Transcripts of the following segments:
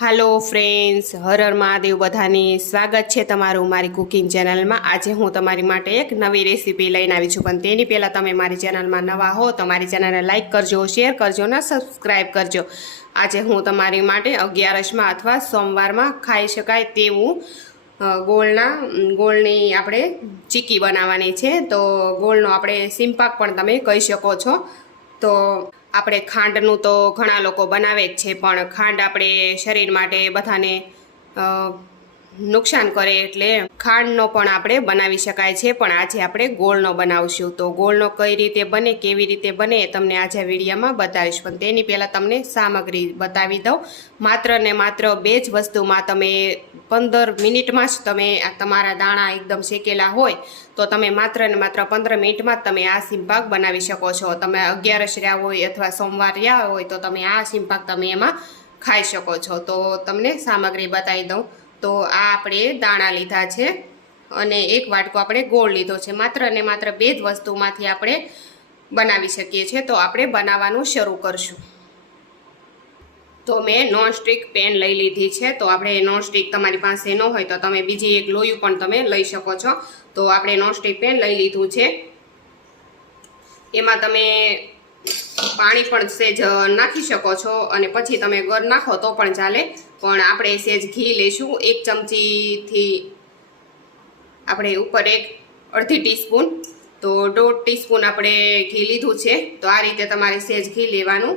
હાલો friends Har Har Mahadev. બધાને સ્વાગત છે તમારું મારી કુકિંગ ચેનલમાં આજે હું તમારી માટે એક નવી રેસીપી લઈને આવી છું. પણ તેની પહેલાં તમે મારી ચેનલમાં નવા હો, તો મારી ચેનલને લાઇક કરજો શેર કરજો ને સબસ્ક્રાઈબ કરજો. આજે હું તમારી માટે અગિયારસમાં અથવા સોમવારમાં ખાઈ શકાય તેવું ગોળના ગોળની આપણે ચીકી બનાવવાની છે. તો ગોળનો આપણે સિમ્પાક પણ તમે કહી શકો છો. તો આપણે ખાંડનું તો ઘણા લોકો બનાવે જ છે, પણ ખાંડ આપણે શરીર માટે બધાને નુકસાન કરે એટલે ખાંડનો પણ આપણે બનાવી શકાય છે, પણ આજે આપણે ગોળનો બનાવશું. તો ગોળનો કઈ રીતે બને, કેવી રીતે બને એ તમને આજે વિડીયામાં બતાવીશ. પણ તેની પહેલાં તમને સામગ્રી બતાવી દઉં. માત્ર ને માત્ર બે જ વસ્તુમાં તમે પંદર મિનિટમાં જ તમે આ તમારા દાણા એકદમ શેકેલા હોય, તો તમે માત્ર ને માત્ર પંદર મિનિટમાં જ તમે આ સિંપાક બનાવી શકો છો. તમે અગિયારસ રહ્યા હોય અથવા સોમવાર રહ્યા હોય, તો તમે આ સિંપાક તમે એમાં ખાઈ શકો છો. તો તમને સામગ્રી બતાવી દઉં. તો આ આપણે દાણા લીધા છે અને એક વાટકો આપણે ગોળ લીધો છે. માત્ર ને માત્ર બે જ વસ્તુમાંથી આપણે બનાવી શકીએ છીએ. તો આપણે બનાવવાનું શરૂ કરશું. તો મેં નોન સ્ટિક પેન લઈ લીધી છે. તો આપણે નોન સ્ટિક તમારી પાસે ન હોય તો તમે બીજી એક લોયું પણ તમે લઈ શકો છો. તો આપણે નોન સ્ટિક પેન લઈ લીધું છે. એમાં તમે પાણી પણ સેજ નાખી શકો છો અને પછી તમે ગર નાખો તો પણ ચાલે. પણ આપણે સેજ ઘી લઈશું એક ચમચીથી આપણે ઉપર એક અડધી ટીસ્પૂન. તો દોઢ ટીસ્પૂન આપણે ઘી લીધું છે. તો આ રીતે તમારે સેજ ઘી લેવાનું.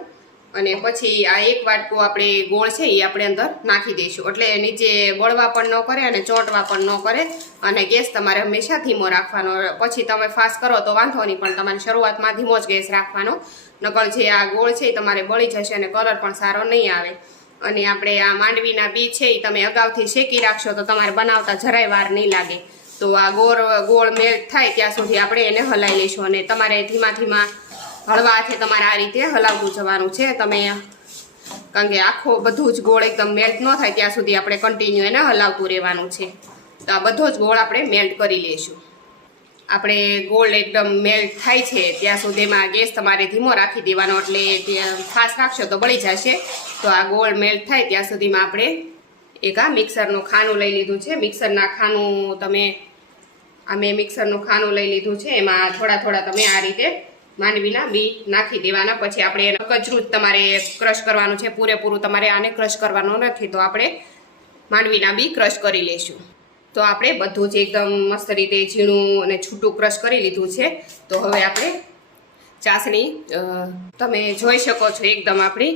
અને પછી આ એક વાટકો આપણે ગોળ છે એ આપણે અંદર નાખી દઈશું. એટલે નીચે બળવા પણ ન કરે અને ચોંટવા પણ ન કરે. અને ગેસ તમારે હંમેશા ધીમો રાખવાનો. પછી તમે ફાસ્ટ કરો તો વાંધો નહીં, પણ તમારે શરૂઆતમાં ધીમો જ ગેસ રાખવાનો. નકર જે આ ગોળ છે એ તમારે બળી જશે અને કલર પણ સારો નહીં આવે. અને આપણે આ માંડવીના બી છે એ તમે અગાઉથી શેકી રાખશો તો તમારે બનાવતા જરાય વાર નહીં લાગે. તો આ ગોળ ગોળ મેલ્ટ થાય ત્યાં સુધી આપણે એને હલાવી લઈશું અને તમારે ધીમા ધીમા હળવા હાથે તમારે આ રીતે હલાવતું જવાનું છે. તમે કારણ કે આખો બધું જ ગોળ એકદમ મેલ્ટ ન થાય ત્યાં સુધી આપણે કન્ટિન્યુ એને હલાવતું રહેવાનું છે. તો આ બધો જ ગોળ આપણે મેલ્ટ કરી લઈશું. આપણે ગોળ એકદમ મેલ્ટ થાય છે ત્યાં સુધીમાં ગેસ તમારે ધીમો રાખી દેવાનો એટલે ફાસ્ટ રાખશો તો બળી જશે. તો આ ગોળ મેલ્ટ થાય ત્યાં સુધીમાં આપણે એક આ મિક્સરનું ખાનું લઈ લીધું છે. મિક્સરના ખાનું તમે, આ મેં મિક્સરનું ખાનું લઈ લીધું છે. એમાં થોડા થોડા તમે આ રીતે માંડવીના બી નાખી દેવાના. પછી આપણે કચરું તમારે ક્રશ કરવાનું છે, પૂરેપૂરું તમારે આને ક્રશ કરવાનું નથી, તો આપણે માંડવીના બી ક્રશ કરી લઈશું. તો આપણે બધું જ એકદમ મસ્ત રીતે ઝીણું અને છૂટું ક્રશ કરી લીધું છે. તો હવે આપણે ચાસણી તમે જોઈ શકો છો એકદમ આપણી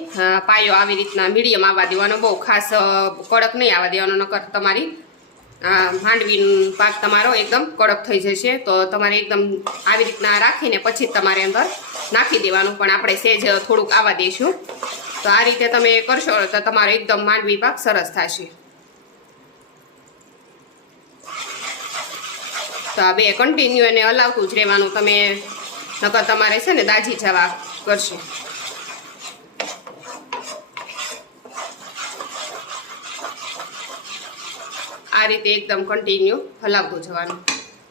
પાયો આવી રીતના મીડિયમ આવવા દેવાનો, બહુ ખાસ કડક નહીં આવવા દેવાનો, નકર તમારી આ માંડવી પાક તમારો એકદમ કડક થઈ જશે. તો તમારે એકદમ આવી રીતના રાખીને પછી તમારે અંદર નાખી દેવાનું. પણ આપણે સેજ થોડુંક આવવા દઈશું. તો આ રીતે તમે કરશો તો તમારો એકદમ માંડવી પાક સરસ થશે. તો આ બે કન્ટિન્યુ એને હલાવતું જ રહેવાનું. તમે નકર તમારે છે ને દાજી જવા કરશે. આ રીતે એકદમ કન્ટિન્યુ હલાવતું જવાનું.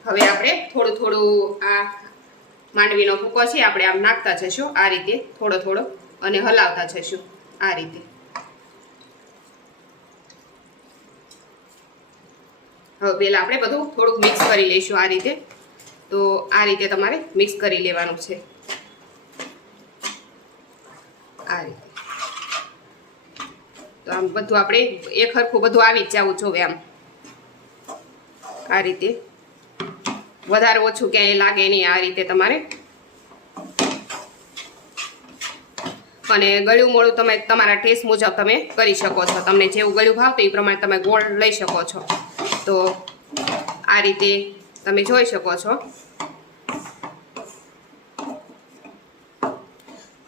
હવે આપણે થોડું થોડું આ માંડવીનો ભૂકો છે, આપણે આમ નાખતા જશું આ રીતે થોડો થોડો અને હલાવતા જશું આ રીતે. હવે પહેલાં આપણે બધું થોડુંક મિક્સ કરી લઈશું આ રીતે. તો આ રીતે તમારે મિક્સ કરી લેવાનું છે. આ રીતે. તો આમ બધું આપણે એક હરખું બધું આવી જ જવું જોવે આમ. આ રીતે. વધારે ઓછું ક્યાંય લાગે નહીં આ રીતે તમારે. અને ગળ્યું મોળું તમે તમારા ટેસ્ટ મુજબ તમે કરી શકો છો. તમને જેવું ગળ્યું ભાવતું એ પ્રમાણે તમે ગોળ લઈ શકો છો. તો આ રીતે તમે જોઈ શકો છો.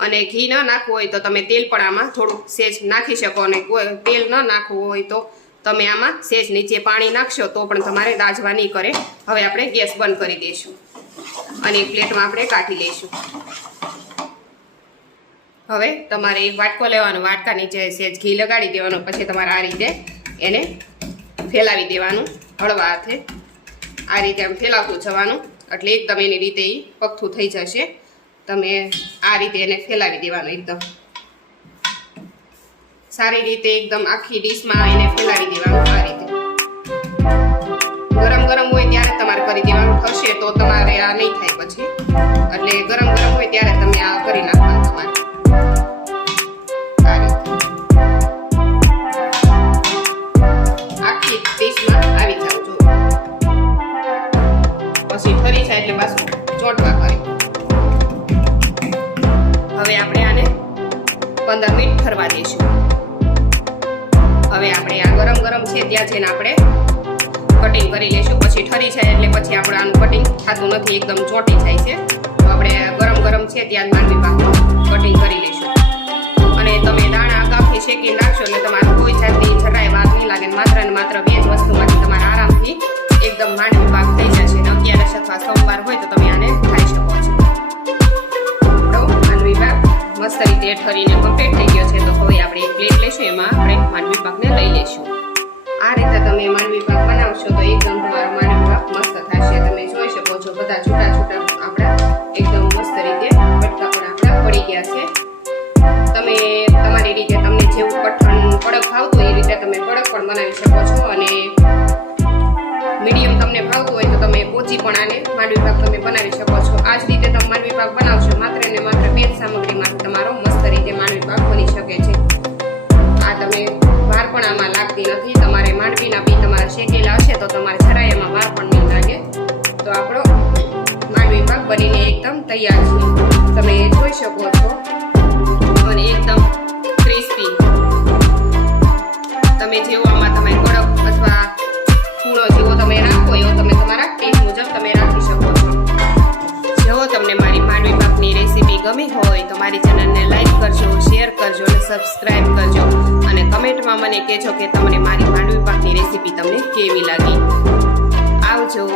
અને ઘી ન નાખવું હોય તો તમે તેલ પણ આમાં થોડુંક સેજ નાખી શકો અને તેલ ન નાખવું હોય તો તમે આમાં સેજ નીચે પાણી નાખશો તો પણ તમારે દાજવા નહીં કરે. હવે આપણે ગેસ બંધ કરી દઈશું. અને એક પ્લેટમાં આપણે કાઢી લઈશું. હવે તમારે એક વાટકો લેવાનો. વાટકા નીચે સેજ ઘી લગાડી દેવાનું, પછી તમારે આ રીતે એને ફેલાવી દેવાનું હળવા હાથે. આ રીતે આમ ફેલાવતું જવાનું. એટલે એકદમ એની રીતે એ પગથું થઈ જશે. તમે આ રીતે એને ફેલાવી દેવાનું એકદમ. સારી રીતે એકદમ આખી ડીશમાં એને ફેલાવી દેવાનું આ રીતે. ગરમ ગરમ હોય ત્યારે તમારે કરી દેવાનું થશે તો તમારે આ નહીં થાય પછી. એટલે ગરમ ગરમ હોય ત્યારે તમે આ કરી નાખવાનું તમારે. આખી ડીશમાં આવી જાવ જો પછી ફરી જાય એટલે પાછું ચોંટવા કરે. હવે આપણે આને પંદર મિનિટ ફરવા દઈશું. હવે આપણે આ ગરમ ગરમ છે ત્યાં જઈને આપણે કટિંગ કરી લઈશું. પછી ઠરી જાય એટલે પછી આપણે આનું કટિંગ થતું નથી, એકદમ ચોંટી જાય છે. તો આપણે ગરમ ગરમ છે ત્યાં જ માંડવી પાકનું કટિંગ કરી લઈશું. અને તમે દાણા અગાઉથી શેકી નાખશો એટલે તમારે કોઈ જાતની જરાય વાત નહીં લાગે માત્ર ને માત્ર બે જ વસ્તુમાંથી તમારે આરામથી એકદમ માંડવી પાક થઈ જશે. ને અગિયારસ અથવા સોમવાર હોય તો તમે આને ખાઈ શકો છો. તો માંડવી પાક મસ્ત રીતે ઠરીને કમ્પ્લીટ થઈ ગયો છે. તો હવે આપણે એક પ્લેટ લઈશું એમાં તમે માંડવી પાક બનાવશો તો એકદમ તમારો માંડવી પાક મસ્ત થશે. તમે જોઈ શકો છો બધા છૂટા છૂટા આપણા એકદમ મસ્ત રીતે બટકા પણ આપણા પડી ગયા છે. તમે તમારી રીતે તમને જેવું કઠણ કડક ભાવતું એ રીતે તમે કડક પણ બનાવી શકો છો અને મીડિયમ તમને ભાવતું હોય તો તમે પોચી પણ આને માંડવી પાક તમે બનાવી શકો છો. આ જ રીતે તમે માંડવી પાક બનાવશો માત્ર ને માત્ર બે જ સામગ્રીમાંથી જોઈ શકો છો. અને એકદમ ક્રિસ્પી તમે જેવો આમાં તમે કડક અથવા ખૂણો જેવો તમે રાખો, એવો તમે તમારા ટેસ્ટ મુજબ તમે રાખી શકો છો. જો તમને મારી માંડવી પાકની રેસીપી ગમી હોય તો મારી ચેનલને લાઈક કરજો શેર કરજો અને સબસ્ક્રાઈબ કરજો. અને કમેન્ટમાં મને કહેજો કે તમને મારી માંડવી પાકની રેસીપી તમને કેવી લાગી. આવજો.